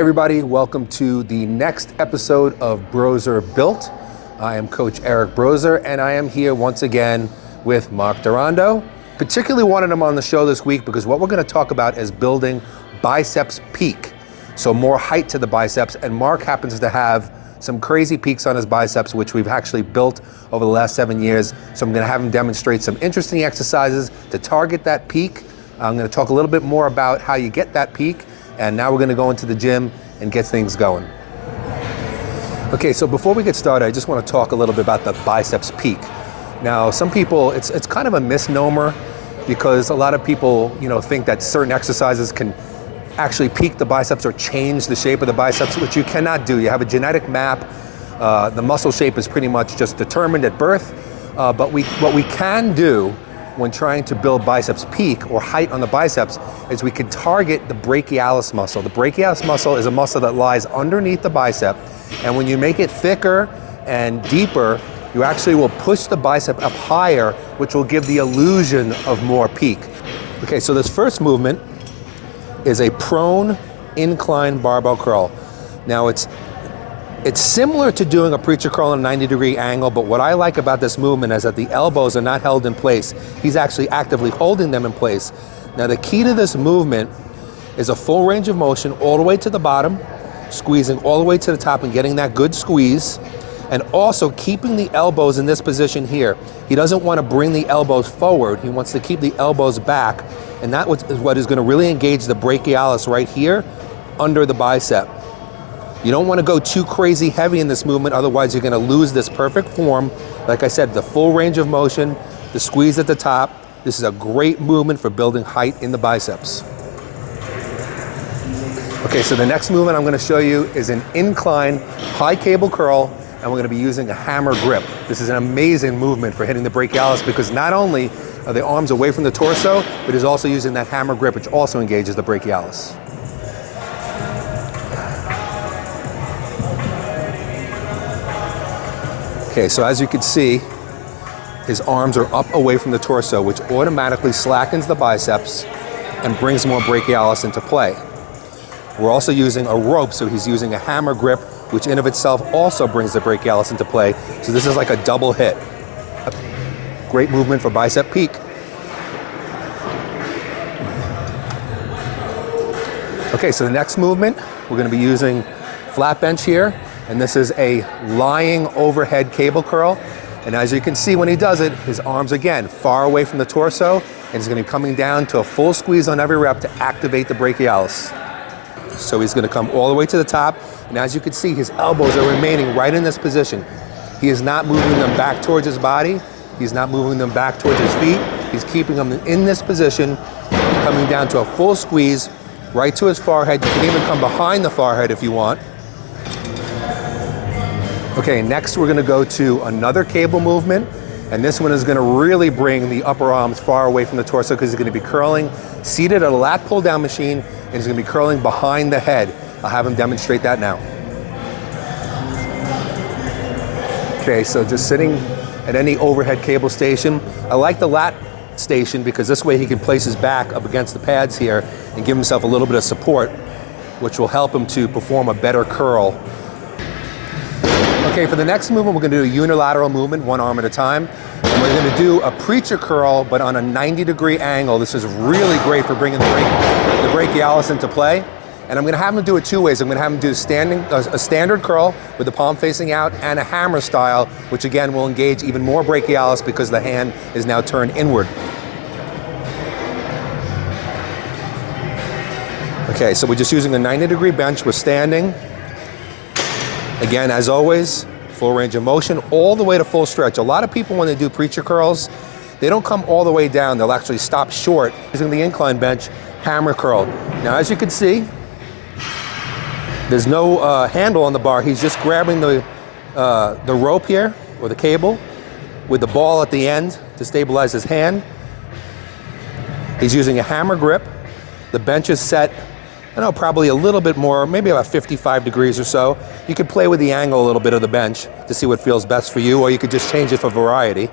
everybody, welcome to the next episode of Broser Built. I am Coach Eric Broser and I am here once again with Mark Durando. Particularly wanted him on the show this week because what we're going to talk about is building Biceps Peak. So more height to the biceps, and Mark happens to have some crazy peaks on his biceps, which we've actually built over the last 7 years. So I'm going to have him demonstrate some interesting exercises to target that peak. I'm going to talk a little bit more about how you get that peak, and now we're going to go into the gym and get things going. Okay, so before we get started, I just want to talk a little bit about the biceps peak. Now, some people, it's kind of a misnomer because a lot of people, think that certain exercises can actually peak the biceps or change the shape of the biceps, which you cannot do. You have a genetic map. The muscle shape is pretty much just determined at birth. But what we can do when trying to build biceps peak or height on the biceps is we can target the brachialis muscle. The brachialis muscle is a muscle that lies underneath the bicep, and when you make it thicker and deeper, you actually will push the bicep up higher, which will give the illusion of more peak. Okay, so this first movement is a prone incline barbell curl. Now it's similar to doing a preacher curl in a 90-degree angle, but what I like about this movement is that the elbows are not held in place. He's actually actively holding them in place. Now the key to this movement is a full range of motion all the way to the bottom, squeezing all the way to the top and getting that good squeeze, and also keeping the elbows in this position here. He doesn't want to bring the elbows forward. He wants to keep the elbows back, and that is what is going to really engage the brachialis right here under the bicep. You don't want to go too crazy heavy in this movement, otherwise you're going to lose this perfect form. Like I said, the full range of motion, the squeeze at the top. This is a great movement for building height in the biceps. Okay, so the next movement I'm going to show you is an incline high cable curl, and we're going to be using a hammer grip. This is an amazing movement for hitting the brachialis because not only are the arms away from the torso, but it's also using that hammer grip, which also engages the brachialis. Okay, so as you can see, his arms are up away from the torso, which automatically slackens the biceps and brings more brachialis into play. We're also using a rope, so he's using a hammer grip, which in of itself also brings the brachialis into play. So this is like a double hit. A great movement for bicep peak. Okay, so the next movement, we're going to be using flat bench here. And this is a lying overhead cable curl. And as you can see when he does it, his arms again, far away from the torso, and he's gonna be coming down to a full squeeze on every rep to activate the brachialis. So he's gonna come all the way to the top. And as you can see, his elbows are remaining right in this position. He is not moving them back towards his body. He's not moving them back towards his feet. He's keeping them in this position, coming down to a full squeeze, right to his forehead. You can even come behind the forehead if you want. Okay, next we're gonna go to another cable movement, and this one is gonna really bring the upper arms far away from the torso because he's gonna be curling seated at a lat pull-down machine, and he's gonna be curling behind the head. I'll have him demonstrate that now. Okay, so just sitting at any overhead cable station. I like the lat station because this way he can place his back up against the pads here and give himself a little bit of support, which will help him to perform a better curl. Okay, for the next movement, we're gonna do a unilateral movement, one arm at a time. And we're gonna do a preacher curl, but on a 90-degree angle. This is really great for bringing the brachialis into play. And I'm gonna have him do it two ways. I'm gonna have him do a standard curl with the palm facing out and a hammer style, which again will engage even more brachialis because the hand is now turned inward. Okay, so we're just using a 90-degree bench. We're standing. Again, as always, full range of motion, all the way to full stretch. A lot of people, when they do preacher curls, they don't come all the way down. They'll actually stop short using the incline bench, hammer curl. Now, as you can see, there's no handle on the bar. He's just grabbing the rope here, or the cable, with the ball at the end to stabilize his hand. He's using a hammer grip. The bench is set, probably a little bit more, maybe about 55 degrees or so. You could play with the angle a little bit of the bench to see what feels best for you, or you could just change it for variety.